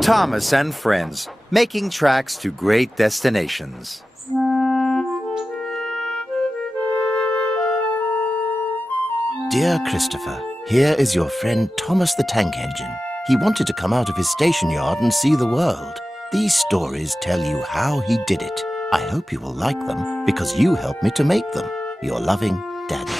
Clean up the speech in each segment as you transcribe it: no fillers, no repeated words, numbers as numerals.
Thomas and Friends, making tracks to great destinations. Dear Christopher, here is your friend Thomas the Tank Engine. He wanted to come out of his station yard and see the world. These stories tell you how he did it. I hope you will like them because you helped me to make them. Your loving Daddy.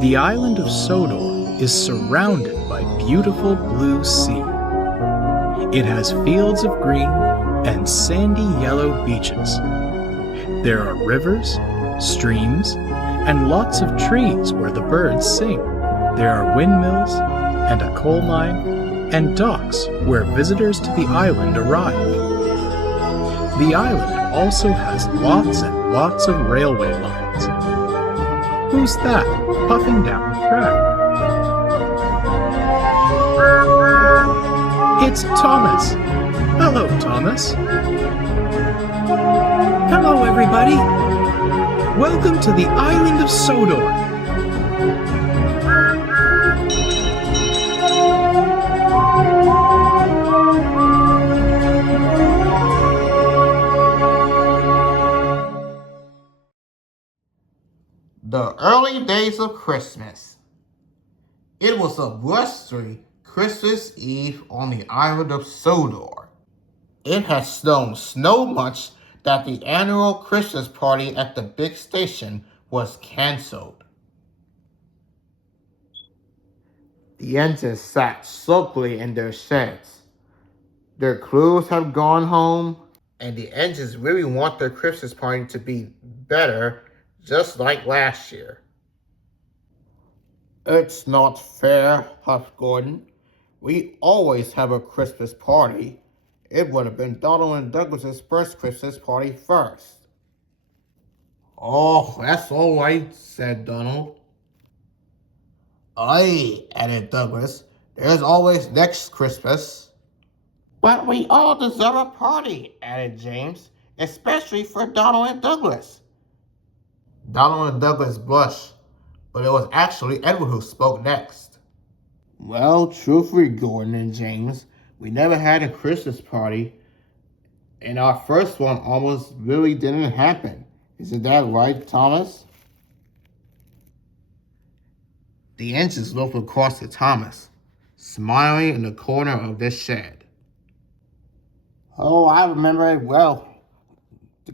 The island of Sodor is surrounded by beautiful blue sea. It has fields of green and sandy yellow beaches. There are rivers, streams, and lots of trees where the birds sing. There are windmills and a coal mine and docks where visitors to the island arrive. The island also has lots and lots of railway lines. Who's that puffing down the track? It's Thomas. Hello, Thomas. Hello, everybody. Welcome to the island of Sodor. The early days of Christmas. It was a blustery Christmas Eve on the island of Sodor. It had snowed so much that the annual Christmas party at the big station was canceled. The engines sat sulkily in their sheds. Their crews have gone home, and the engines really want their Christmas party to be better, just like last year. It's not fair, huffed Gordon. We always have a Christmas party. It would have been Donald and Douglas's first Christmas party first. Oh, that's all right, said Donald. Aye, added Douglas. There's always next Christmas. But we all deserve a party, added James, especially for Donald and Douglas. Donald and Douglas blushed, but it was actually Edward who spoke next. Well, truthfully, Gordon and James, we never had a Christmas party, and our first one almost really didn't happen. Isn't that right, Thomas? The engines looked across to Thomas, smiling in the corner of this shed. Oh, I remember it well.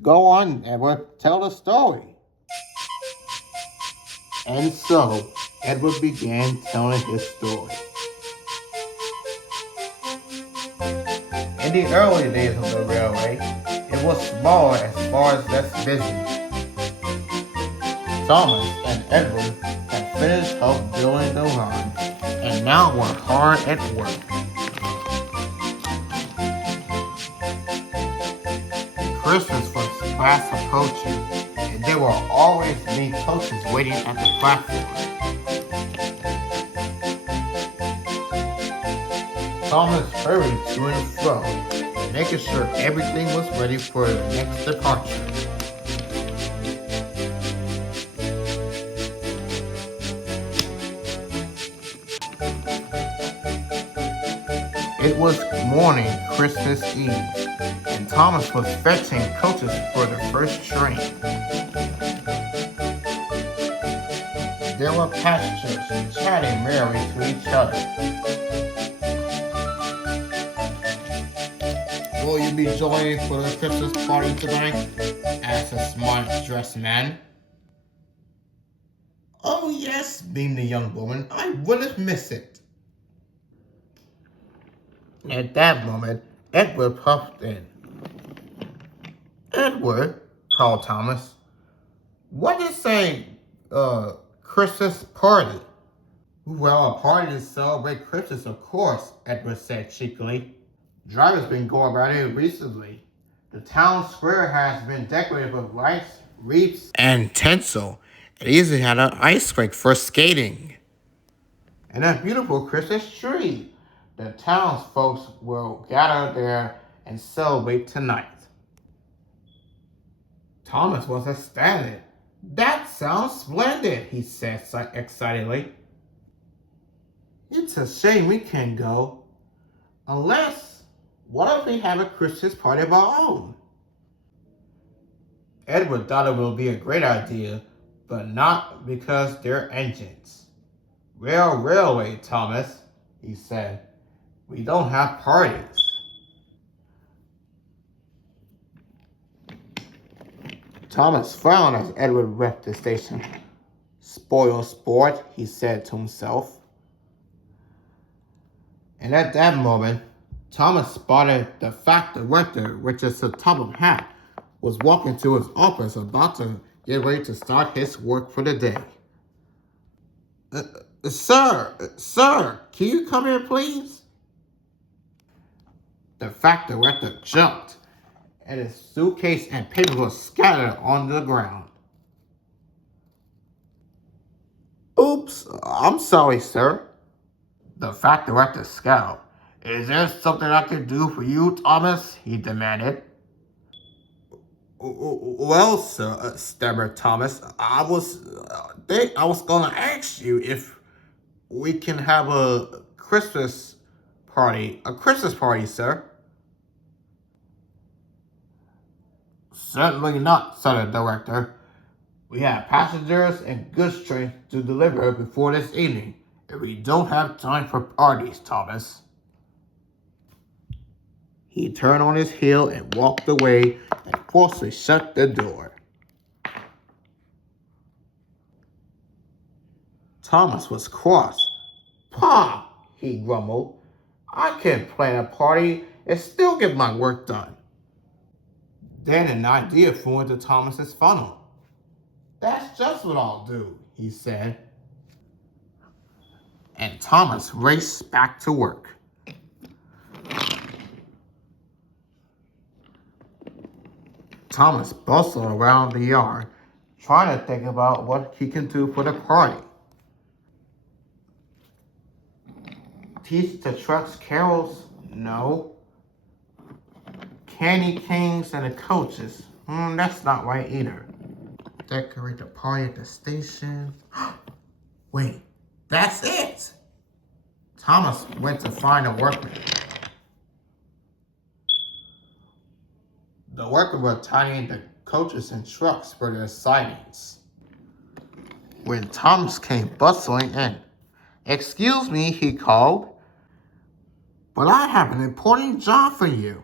Go on, Edward, tell the story. And so, Edward began telling his story. In the early days of the railway, it was smaller as far as less busy. Thomas and Edward had finished up building the line, and now were hard at work. Christmas was fast approaching, and there were always many coaches waiting at the platform. Thomas hurried to and fro, making sure everything was ready for the next departure. It was morning Christmas Eve, and Thomas was fetching coaches for the first train. There were passengers chatting merrily to each other. Will you be joining for the Christmas party tonight? Asked a smart-dressed man. Oh yes, beamed the young woman. I wouldn't miss it. At that moment, Edward puffed in. Edward, called Thomas, what is a Christmas party? Well, a party to celebrate Christmas, of course, Edward said cheekily. Drivers been going about it recently. The town square has been decorated with lights, wreaths, and tinsel. It even had an ice rink for skating. And a beautiful Christmas tree. The townsfolk will gather there and celebrate tonight. Thomas was ecstatic. That sounds splendid, he said excitedly. It's a shame we can't go. Unless, what if we have a Christmas party of our own? Edward thought it would be a great idea, but not because they're engines. Railway, Thomas, he said. We don't have parties. Thomas frowned as Edward left the station. Spoiled sport, he said to himself. And at that moment, Thomas spotted the fact director, which is a top of hat, was walking to his office about to get ready to start his work for the day. Sir, can you come here, please? The fact director jumped, and his suitcase and papers were scattered on the ground. Oops, I'm sorry, sir. The fact director scowled. Is there something I can do for you, Thomas? He demanded. Well, sir, stammered Thomas, I was gonna ask you if we can have a Christmas party, sir. Certainly not, said the director. We have passengers and goods trains to deliver before this evening, and we don't have time for parties, Thomas. He turned on his heel and walked away and forcefully shut the door. Thomas was cross. "Pa," he grumbled, "I can plan a party and still get my work done." Then an idea flew into Thomas's funnel. "That's just what I'll do," he said. And Thomas raced back to work. Thomas bustled around the yard, trying to think about what he can do for the party. Teach the trucks carols? No. Candy canes and the coaches? That's not right either. Decorate the party at the station? Wait, that's it! Thomas went to find a workman. The workmen were tidying the coaches and trucks for their sidings. When Thomas came bustling in, "Excuse me," he called, "but I have an important job for you."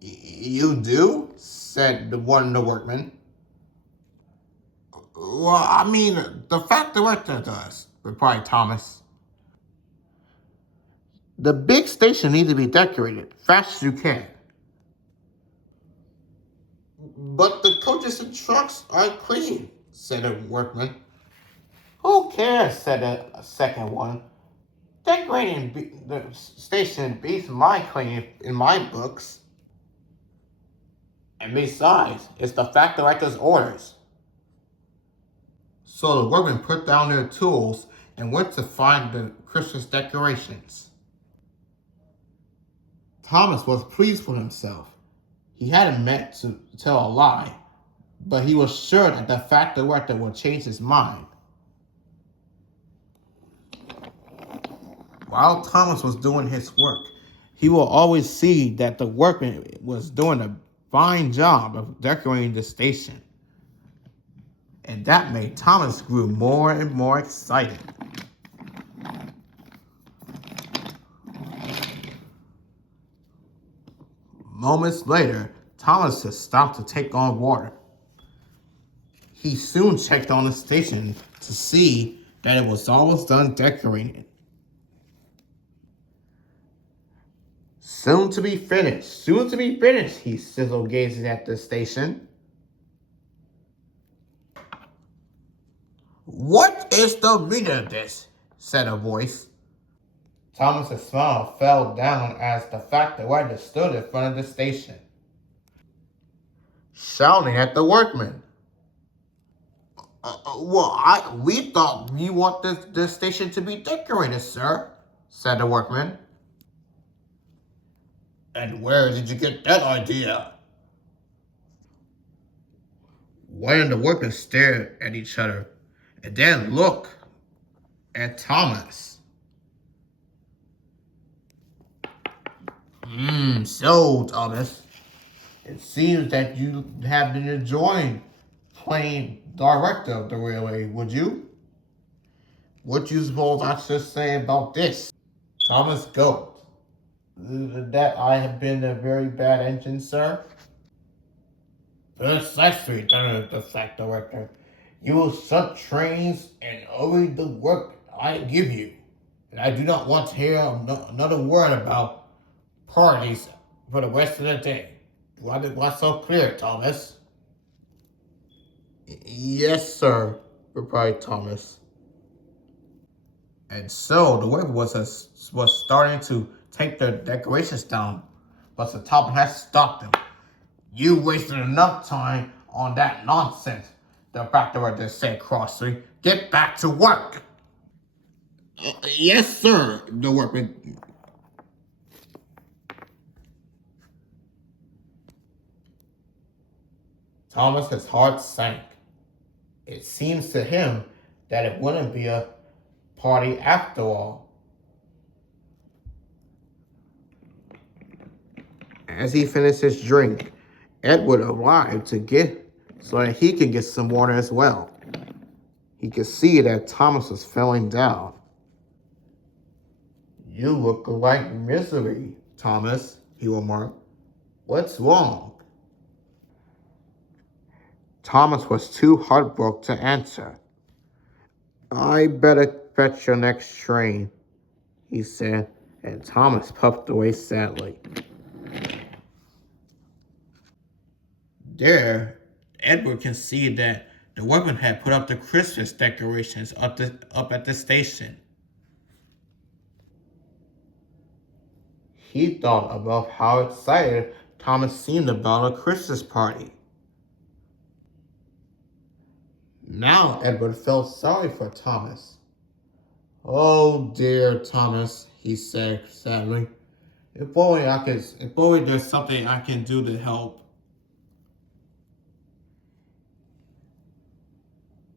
"You do?" said the workman. "Well, I mean, the fact director does," replied Thomas. "The big station needs to be decorated fast as you can." "But the coaches and trucks are clean," said a workman. "Who cares?" said a second one. "Decorating the station beats my cleaning in my books. And besides, it's the fact director's orders." So the workmen put down their tools and went to find the Christmas decorations. Thomas was pleased with himself. He hadn't meant to tell a lie, but he was sure that the fact director would change his mind. While Thomas was doing his work, he will always see that the workman was doing a fine job of decorating the station. And that made Thomas grow more and more excited. Moments later, Thomas had stopped to take on water. He soon checked on the station to see that it was almost done decorating. Soon to be finished, he sizzled, gazing at the station. What is the meaning of this? Said a voice. Thomas's smile fell down as the factory worker stood in front of the station, shouting at the workmen. We thought you want the station to be decorated, sir, said the workman. And where did you get that idea? One of the workmen stared at each other and then looked at Thomas. So, Thomas, it seems that you have been enjoying playing director of the railway, would you? What do you suppose I should say about this? Thomas gulped. That I have been a very bad engine, sir? Precisely, the fact director. You will shut trains and hurry the work I give you. And I do not want to hear another word about parties for the rest of the day. What's so clear, Thomas? Yes, sir, replied Thomas. And so the worker was starting to take the decorations down, but the top had stopped him. You wasted enough time on that nonsense, the factory worker said crossly. Get back to work. Yes, sir, the workman. Thomas's heart sank. It seems to him that it wouldn't be a party after all. As he finished his drink, Edward arrived so that he could get some water as well. He could see that Thomas was feeling down. You look like misery, Thomas, he remarked. What's wrong? Thomas was too heartbroken to answer. I better fetch your next train, he said, and Thomas puffed away sadly. There, Edward can see that the workmen had put up the Christmas decorations up at the station. He thought about how excited Thomas seemed about a Christmas party. Now Edward felt sorry for Thomas. Oh dear Thomas, he said sadly. If only there's something I can do to help.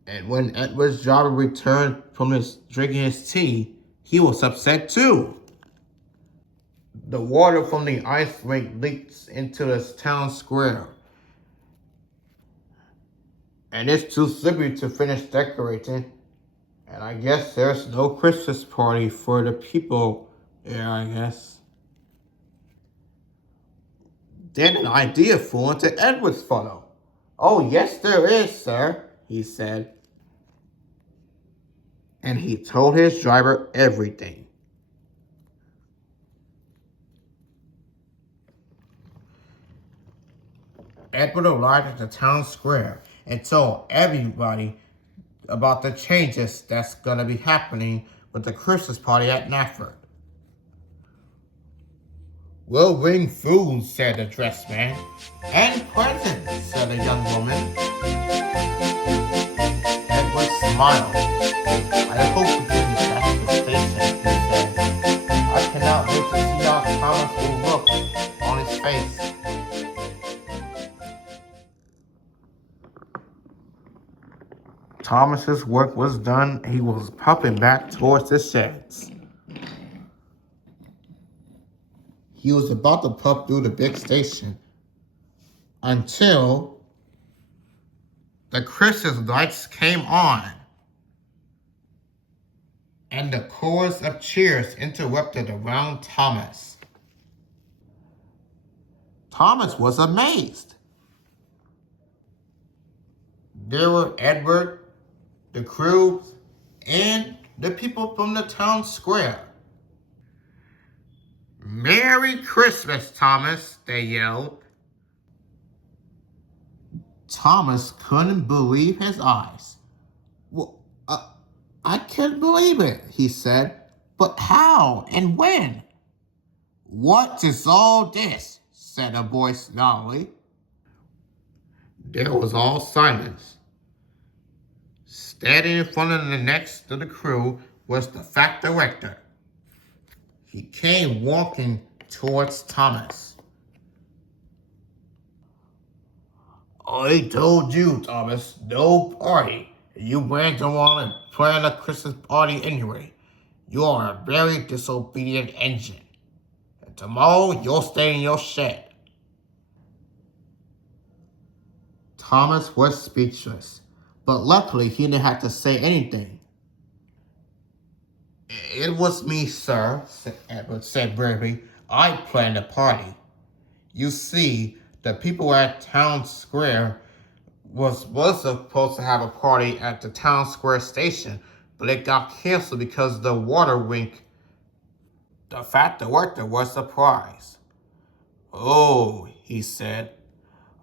And when Edward's driver returned from drinking his tea, he was upset too. The water from the ice rink leaks into the town square, and it's too slippery to finish decorating. And I guess there's no Christmas party for the people there, I guess. Then an idea flew into Edward's funnel. Oh, yes, there is, sir, he said. And he told his driver everything. Edward arrived at the town square and told everybody about the changes that's going to be happening with the Christmas party at Knapford. We'll bring food, said the dressed man. And presents, said the young woman. Edward smiled. I hope you didn't catch the station, he said. I cannot wait to see how Thomas will look on his face. Thomas's work was done. He was puffing back towards the sheds. He was about to puff through the big station until the Christmas lights came on, and the chorus of cheers interrupted around Thomas. Thomas was amazed. There were Edward, the crew, and the people from the town square. Merry Christmas, Thomas, they yelled. Thomas couldn't believe his eyes. I couldn't believe it, he said. But how and when? What is all this? Said a voice loudly. There was all silence. Standing in front of the next to the crew was the fact director. He came walking towards Thomas. I told you, Thomas, no party. You went along and planned a Christmas party anyway. You are a very disobedient engine. And tomorrow you'll stay in your shed. Thomas was speechless, but luckily he didn't have to say anything. It was me, sir, Edward said bravely. I planned the party. You see, the people at Town Square was supposed to have a party at the Town Square station, but it got canceled because the water wink. The fat director was surprised. Oh, he said.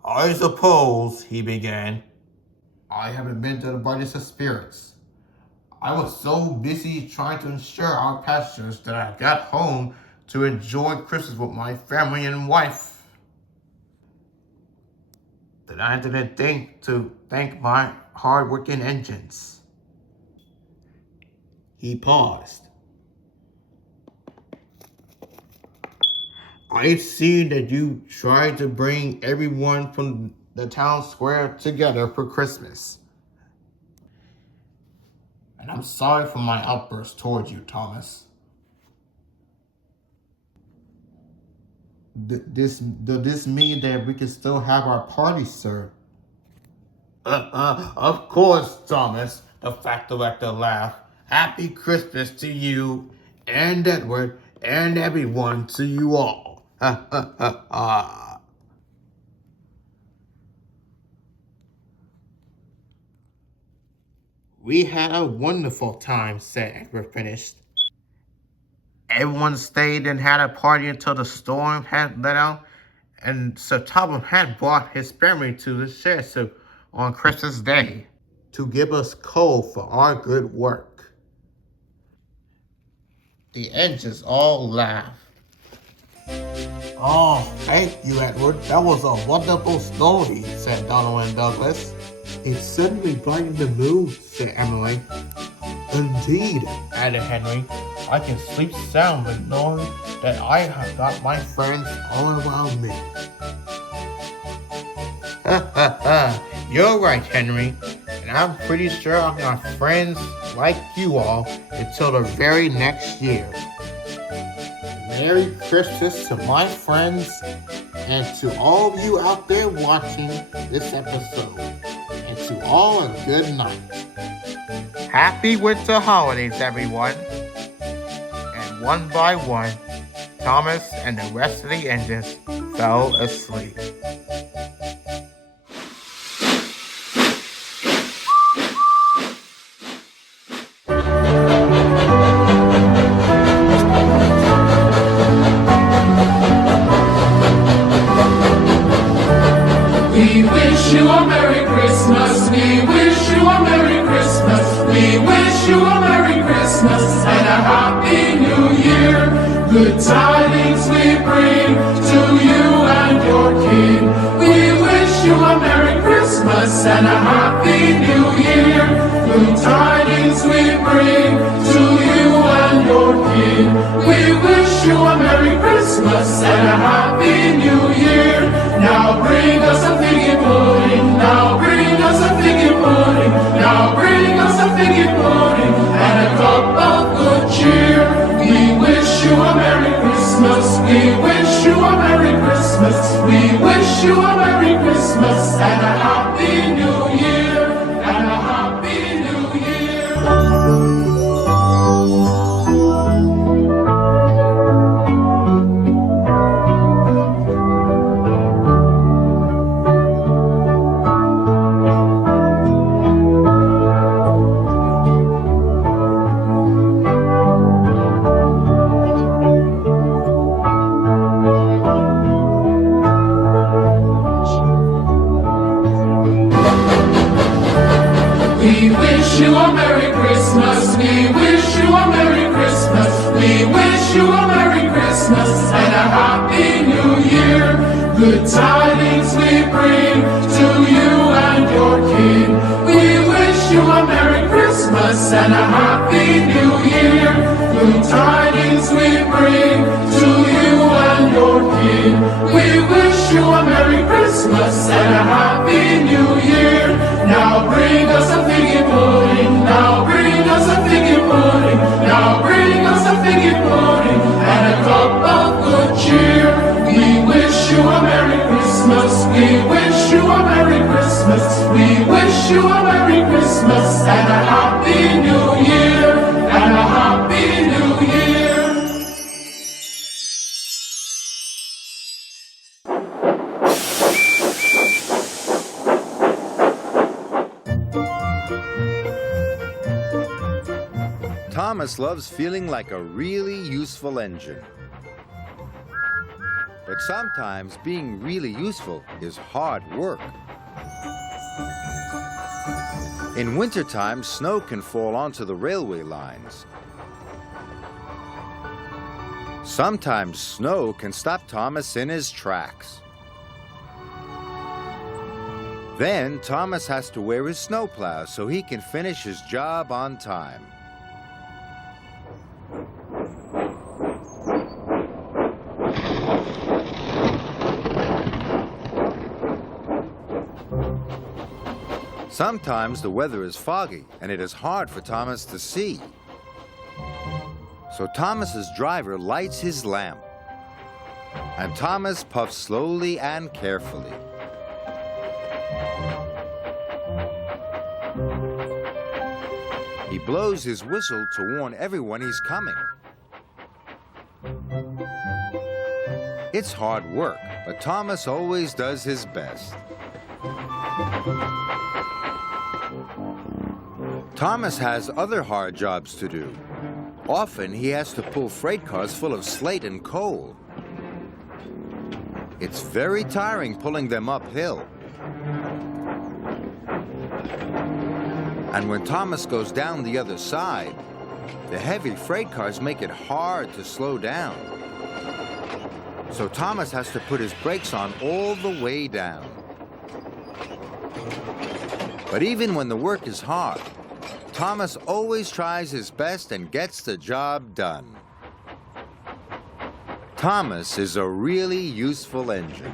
I suppose, he began. I haven't been to the brightest of spirits. I was so busy trying to insure our passengers that I got home to enjoy Christmas with my family and wife. That I didn't think to thank my hard-working engines. He paused. I see that you tried to bring everyone from the town square together for Christmas. And I'm sorry for my outburst towards you, Thomas. Does this mean that we can still have our party, sir? Of course, Thomas, the fact director laughed. Happy Christmas to you and Edward and everyone, to you all. We had a wonderful time, said Edward finished. Everyone stayed and had a party until the storm had let out, and Sir Topham had brought his family to the shed on Christmas Day to give us coal for our good work. The engines all laughed. Oh, thank you, Edward. That was a wonderful story, said Donald Douglas. It certainly brightened the mood, said Emily. Indeed, added Henry. I can sleep soundly knowing that I have got my friends all around me. You're right, Henry. And I'm pretty sure I've got friends like you all until the very next year. Merry Christmas to my friends and to all of you out there watching this episode. And to all a good night. Happy winter holidays, everyone. And one by one, Thomas and the rest of the engines fell asleep. We wish you a Merry Christmas. We wish you a Merry Christmas. We wish you a Merry Christmas and a Happy New Year. Good tidings we bring to you and your King. We wish you a Merry Christmas and a Happy New Year. Good tidings we bring to you and your King. We wish you a Merry Christmas and a Happy New Year. Now bring us a figgy pudding. Now bring us a figgy pudding. Now bring us a figgy pudding and a cup of good cheer. We wish you a Merry Christmas. We wish you a Merry Christmas. We wish you a Merry Christmas and a Happy New Year. And a Happy New Year. We wish you a Merry Christmas. We wish you a Merry Christmas. We wish you a Merry Christmas and a Happy New Year. Good tidings we bring to you and your king. We wish you a Merry Christmas and a Happy New Year. Good tidings we bring to you and your king. We wish you a Merry Christmas and a Happy New Year. Now bring us a figgy pudding. Now bring us a figgy pudding. Now bring us a figgy pudding and a cup of good cheer. We wish you a Merry Christmas. We wish you a Merry Christmas. We wish you a Merry Christmas and a Happy New Year. And a Happy New Year. Thomas loves feeling like a really useful engine. But sometimes being really useful is hard work. In wintertime, snow can fall onto the railway lines. Sometimes snow can stop Thomas in his tracks. Then Thomas has to wear his snowplow so he can finish his job on time. Sometimes the weather is foggy and it is hard for Thomas to see. So Thomas's driver lights his lamp, and Thomas puffs slowly and carefully. He blows his whistle to warn everyone he's coming. It's hard work, but Thomas always does his best. Thomas has other hard jobs to do. Often he has to pull freight cars full of slate and coal. It's very tiring pulling them uphill. And when Thomas goes down the other side, the heavy freight cars make it hard to slow down. So Thomas has to put his brakes on all the way down. But even when the work is hard, Thomas always tries his best and gets the job done. Thomas is a really useful engine.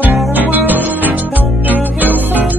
Far away, down the hillside.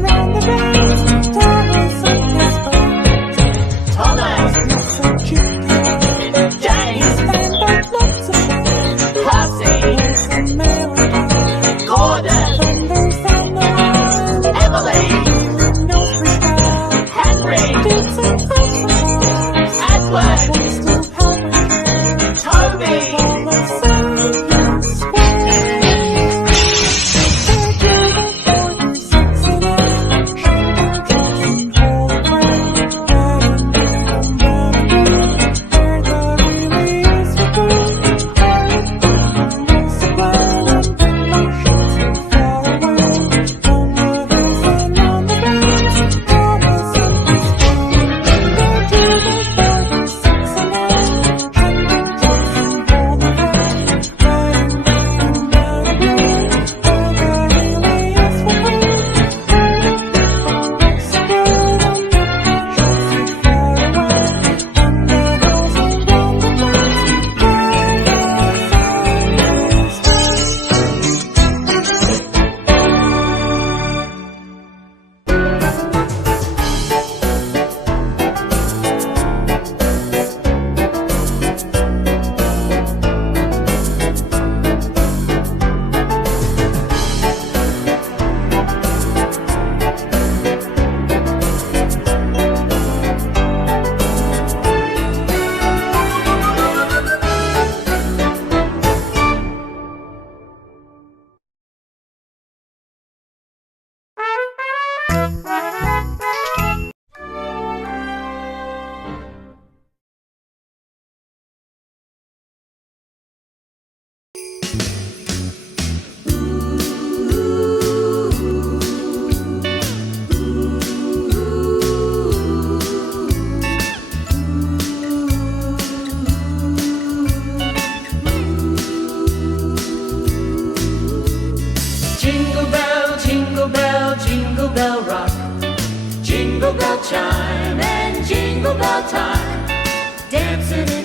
chime and jingle bell time, dancing in